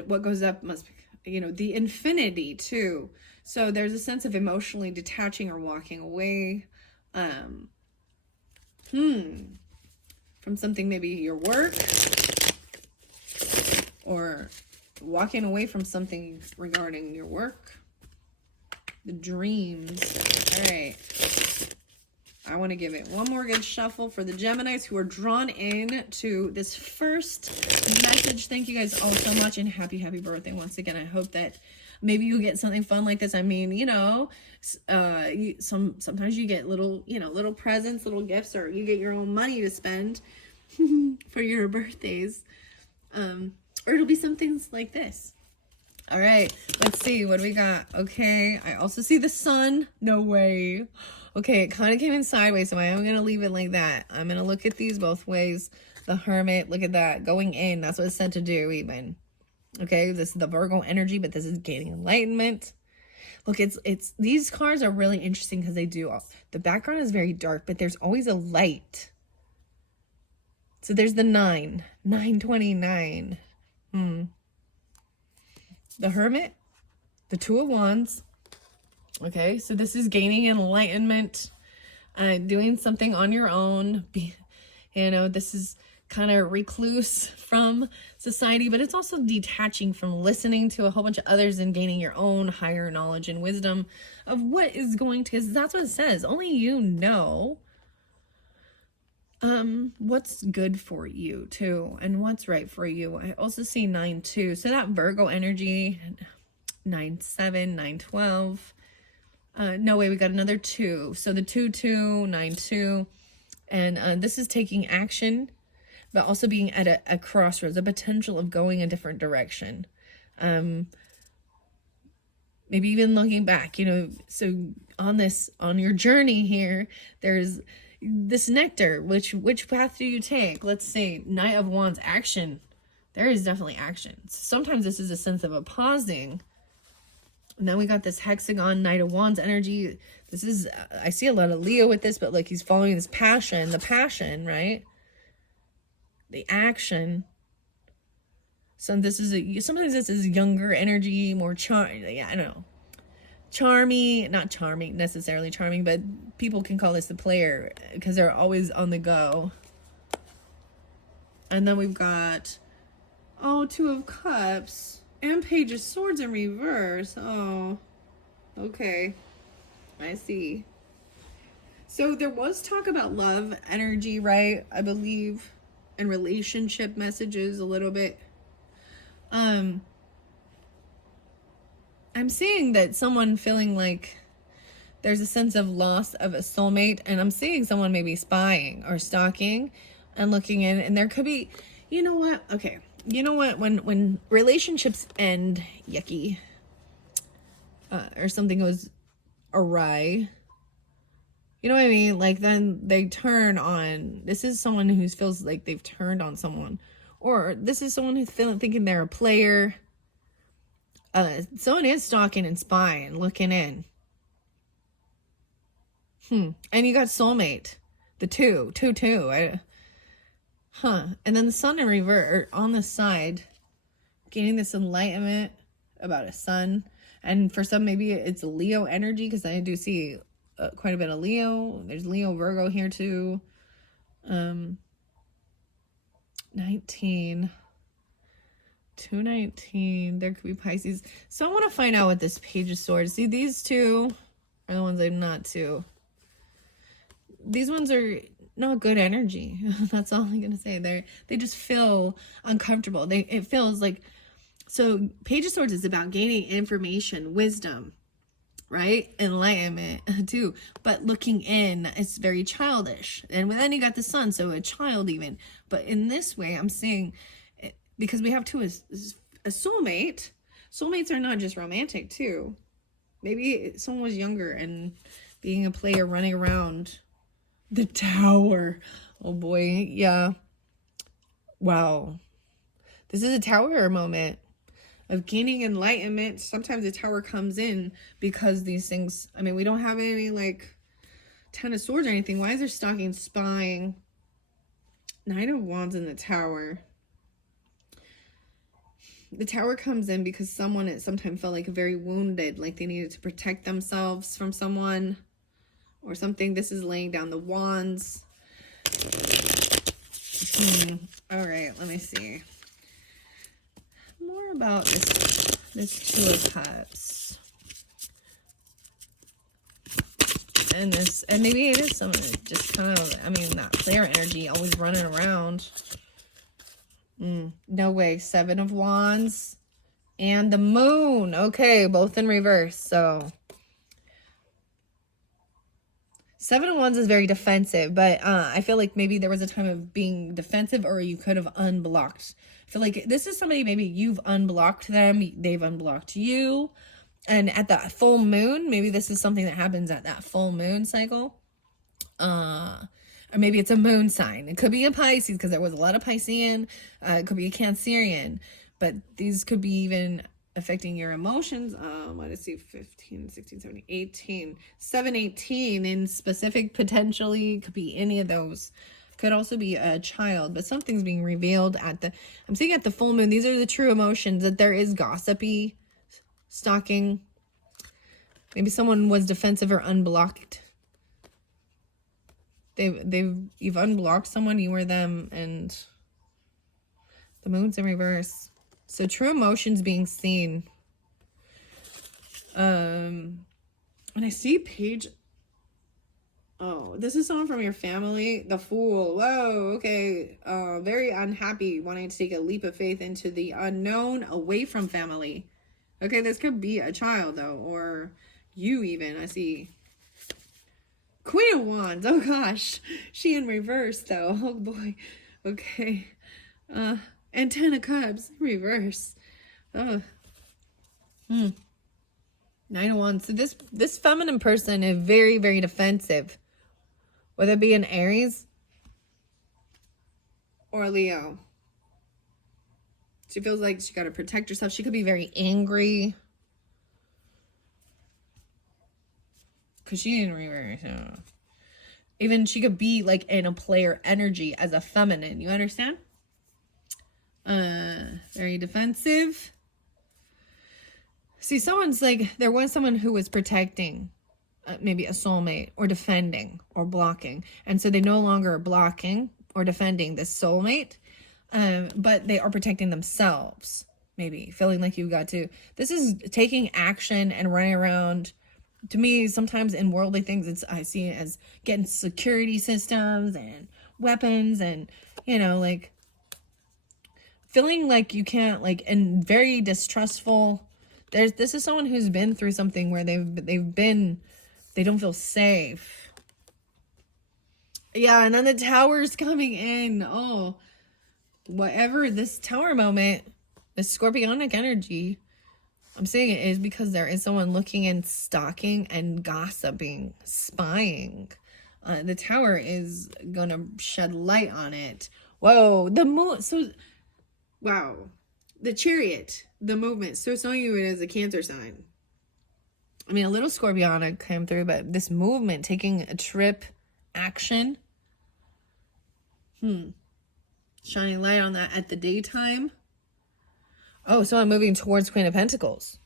what goes up must be, you know, the infinity too. So there's a sense of emotionally detaching or walking away. From something, maybe your work, or walking away from something regarding your work. The dreams. All right. I want to give it one more good shuffle for the Geminis who are drawn in to this first message. Thank you guys all so much, and happy birthday once again. I hope that maybe you get something fun like this. I mean, you know, sometimes you get little, you know, little presents, little gifts, or you get your own money to spend for your birthdays. Or it'll be some things like this. All right, let's see what do we got. Okay, I also see the sun. No way. Okay, it kind of came in sideways, so I am going to leave it like that. I'm going to look at these both ways. The Hermit, look at that, going in. That's what it's said to do even. Okay, this is the Virgo energy, but this is gaining enlightenment. Look, it's these cards are really interesting because they do. The background is very dark, but there's always a light. So there's the 929. The Hermit, the Two of Wands. Okay, so this is gaining enlightenment, doing something on your own. You know, this is kind of recluse from society, but it's also detaching from listening to a whole bunch of others and gaining your own higher knowledge and wisdom of what is going to, because that's what it says. Only you know what's good for you too, and what's right for you. I also see 9-2, so that Virgo energy, 9-7, 9-12. No way, we got another 2. So the 2-2, 9-2, and this is taking action, but also being at a crossroads, a potential of going a different direction. Maybe even looking back, you know. So on your journey here, there's this Nectar. Which path do you take? Let's see. Knight of Wands, action. There is definitely action. Sometimes this is a sense of a pausing. And then we got this hexagon, Knight of Wands energy. This is, I see a lot of Leo with this, but like he's following this passion, the passion, right? The action. So this is sometimes this is younger energy, more yeah, I don't know. Charming, not charming, necessarily charming, but people can call this the player because they're always on the go. And then we've got, Two of Cups. And Page of Swords in reverse. Oh, okay. I see. So there was talk about love energy, right? I believe, and relationship messages a little bit. I'm seeing that someone feeling like there's a sense of loss of a soulmate, and I'm seeing someone maybe spying or stalking and looking in, and there could be, you know what? Okay. You know what, when relationships end yucky, or something goes awry, you know what I mean? Like then they turn on, this is someone who feels like they've turned on someone, or this is someone who's thinking they're a player. Someone is stalking and spying, looking in. And you got soulmate, the 2. And then the sun in reverse, on the side, gaining this enlightenment about a sun. And for some, maybe it's Leo energy, because I do see quite a bit of Leo. There's Leo, Virgo here too. 19. 219. There could be Pisces. So I want to find out what this Page of Swords. See, these two are the ones I'm not to. These ones are not good energy. That's all I'm gonna say. They just feel uncomfortable. It feels like, so Page of Swords is about gaining information, wisdom, right? Enlightenment too. But looking in, it's very childish. And then you got the sun, so a child even. But in this way, I'm seeing, because we have two, a soulmate. Soulmates are not just romantic too. Maybe someone was younger and being a player running around the tower. Oh boy, yeah. Wow. This is a tower moment of gaining enlightenment. Sometimes the tower comes in because these things, I mean, we don't have any like 10 of Swords or anything. Why is there stalking, spying? Nine of Wands in the tower. The tower comes in because someone at some time felt like very wounded, like they needed to protect themselves from someone or something. This is laying down the wands. All right, let me see more about this Two of Cups. And this, and maybe it is someone just kind of, I mean, that player energy, always running around. No way. Seven of Wands and the Moon. Okay, both in reverse. So Seven of Wands is very defensive, but I feel like maybe there was a time of being defensive, or you could have unblocked. I feel like this is somebody, maybe you've unblocked them, they've unblocked you. And at that full moon, maybe this is something that happens at that full moon cycle. Or maybe it's a moon sign. It could be a Pisces, because there was a lot of Piscean. It could be a Cancerian. But these could be even affecting your emotions. Let's see, 15, 16, 17, 18. 7, 18 in specific, potentially. Could be any of those. Could also be a child. But something's being revealed at the... I'm seeing at the full moon. These are the true emotions. That there is gossipy, stalking. Maybe someone was defensive or unblocked. You've unblocked someone, you were them, and the moon's in reverse. So true emotions being seen. And I see Page. Oh, this is someone from your family. The Fool. Whoa, okay. Very unhappy, wanting to take a leap of faith into the unknown, away from family. Okay, this could be a child though, or you even. I see Queen of Wands. Oh gosh, she in reverse though. Oh boy. Okay. And 10 of Cups reverse. Oh. 9 of Wands. So this feminine person is very, very defensive. Whether it be an Aries or a Leo. She feels like she got to protect herself. She could be very angry. Because she didn't reverse. Even she could be like in a player energy as a feminine. You understand? Very defensive. See, someone's like, there was someone who was protecting maybe a soulmate, or defending or blocking. And so they no longer are blocking or defending this soulmate, but they are protecting themselves. Maybe feeling like you got to. This is taking action and running around. To me, sometimes in worldly things, I see it as getting security systems and weapons and, you know, like feeling like you can't, like, and very distrustful. This is someone who's been through something where they don't feel safe. Yeah, and then the tower's coming in. Oh, whatever this tower moment, this scorpionic energy, I'm saying it is because there is someone looking and stalking and gossiping, spying. The tower is going to shed light on it. Whoa, the moon. So, wow. The Chariot, the movement. So some of you, it is a Cancer sign. I mean, a little Scorpionic came through, but this movement, taking a trip, action. Shining light on that at the daytime. Oh, so I'm moving towards Queen of Pentacles.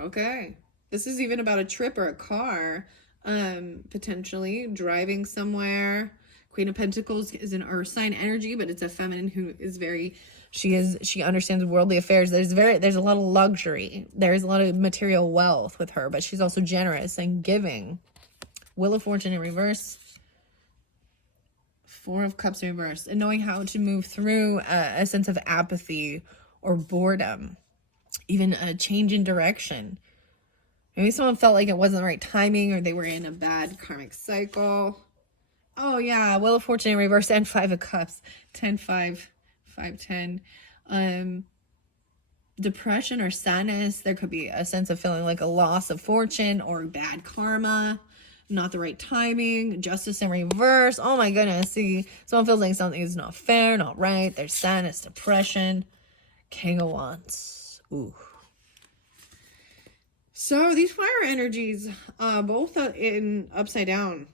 Okay. This is even about a trip or a car. Potentially driving somewhere. Queen of Pentacles is an earth sign energy, but it's a feminine who is very, she understands worldly affairs. There's a lot of luxury. There's a lot of material wealth with her, but she's also generous and giving. Wheel of Fortune in reverse. Four of Cups in reverse. And knowing how to move through a sense of apathy or boredom. Even a change in direction. Maybe someone felt like it wasn't the right timing, or they were in a bad karmic cycle. Oh yeah, Wheel of Fortune in reverse and Five of Cups. 10, 5, 5, 10. Depression or sadness. There could be a sense of feeling like a loss of fortune or bad karma. Not the right timing. Justice in reverse. Oh my goodness. See, someone feels like something is not fair, not right. There's sadness, depression. King of Wands. Ooh. So these fire energies, both in upside down.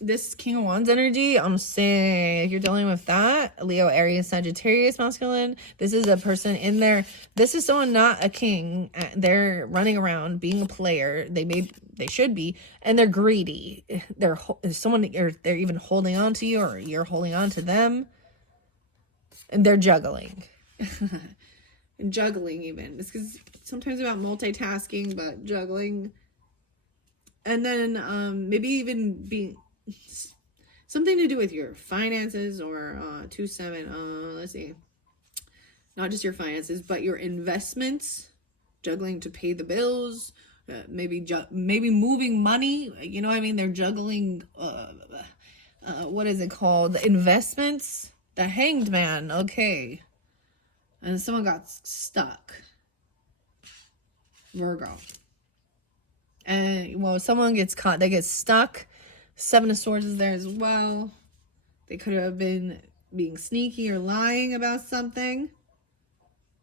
This King of Wands energy, I'm saying if you're dealing with that, Leo, Aries, Sagittarius, masculine, this is a person in there. This is someone not a king. They're running around being a player. They should be, and they're greedy. They're even holding on to you, or you're holding on to them, and they're juggling. And juggling even. It's because sometimes about multitasking, but juggling. And then maybe even being something to do with your finances, or 2-7. Let's see. Not just your finances, but your investments. Juggling to pay the bills. Maybe moving money. You know what I mean? They're juggling. What is it called? Investments. The Hanged Man. Okay. And someone got stuck. Virgo. And, well, someone gets caught. They get stuck. Seven of Swords is there as well. They could have been being sneaky or lying about something.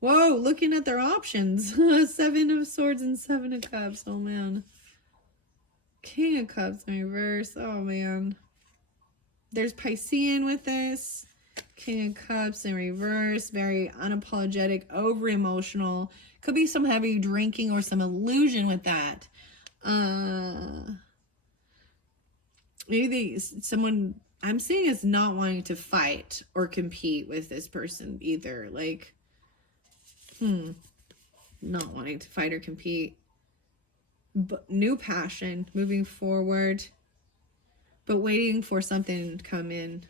Whoa, looking at their options. Seven of Swords and Seven of Cups. Oh, man. King of Cups in reverse. Oh, man. There's Piscean with this. King of Cups in reverse. Very unapologetic, over emotional. Could be some heavy drinking or some illusion with that. Maybe someone I'm seeing is not wanting to fight or compete with this person either. Like, not wanting to fight or compete. But new passion, moving forward, but waiting for something to come in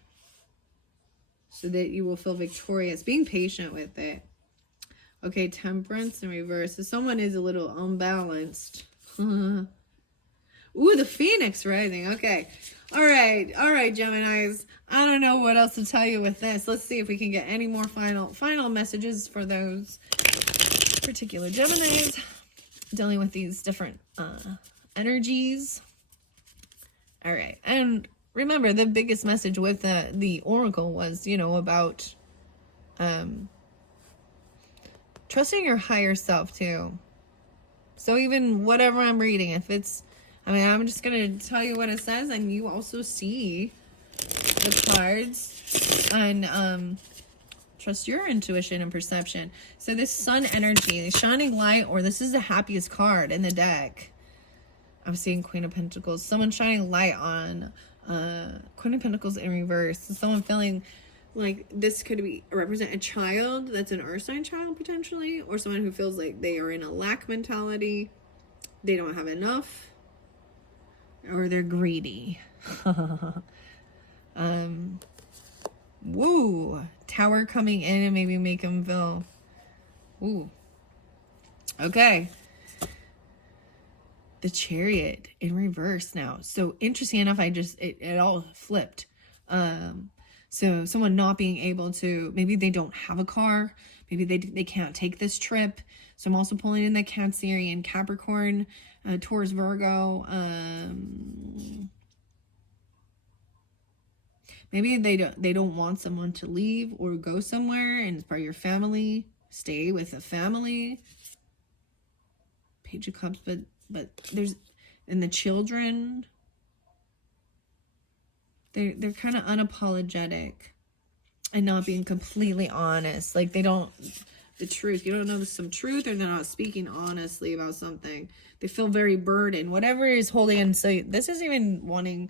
so that you will feel victorious. Being patient with it. Okay, Temperance in reverse. So someone is a little unbalanced. Ooh, the Phoenix rising. Okay. All right, Geminis. I don't know what else to tell you with this. Let's see if we can get any more final messages for those particular Geminis dealing with these different energies. All right. And remember, the biggest message with the Oracle was, about trusting your higher self too. So even whatever I'm reading, if it's, I'm just going to tell you what it says, and you also see the cards, and trust your intuition and perception. So this Sun energy, shining light, or this is the happiest card in the deck. I'm seeing Queen of Pentacles. Someone shining light on Queen of Pentacles in reverse. So someone feeling like this could represent a child that's an earth sign child potentially, or someone who feels like they are in a lack mentality. They don't have enough, or they're greedy. Woo, Tower coming in and maybe make them feel, ooh. Okay. The Chariot in reverse now. So interesting enough, it all flipped. So someone not being able to, maybe they don't have a car. Maybe they can't take this trip. So I'm also pulling in the Cancerian, Capricorn, Taurus, Virgo. Maybe they don't want someone to leave or go somewhere, and it's part of your family. Stay with the family. Page of Cups, but there's, and the children, they're kind of unapologetic, and not being completely honest. Like they don't, the truth. You don't know some truth, or they're not speaking honestly about something. They feel very burdened. Whatever is holding in. So this is even wanting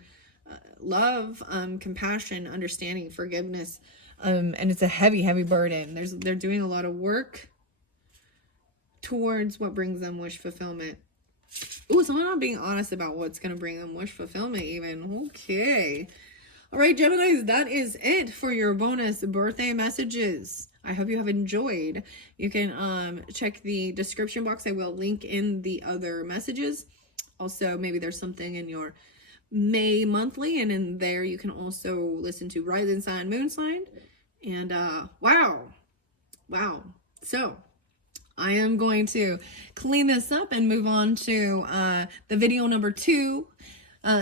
love, compassion, understanding, forgiveness. And it's a heavy, heavy burden. They're doing a lot of work towards what brings them wish fulfillment. Ooh, someone not being honest about what's going to bring them wish fulfillment even. Okay. All right, Geminis, that is it for your bonus birthday messages. I hope you have enjoyed. You can check the description box. I will link in the other messages. Also, maybe there's something in your May monthly, and in there you can also listen to rising sign, moon sign. And wow. So I am going to clean this up and move on to the video number 2.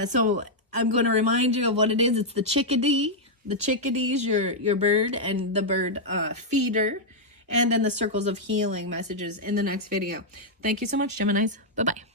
So I'm going to remind you of what it is. It's the chickadee. The chickadee is your bird, and the bird feeder, and then the circles of healing messages in the next video. Thank you so much, Geminis. Bye-bye.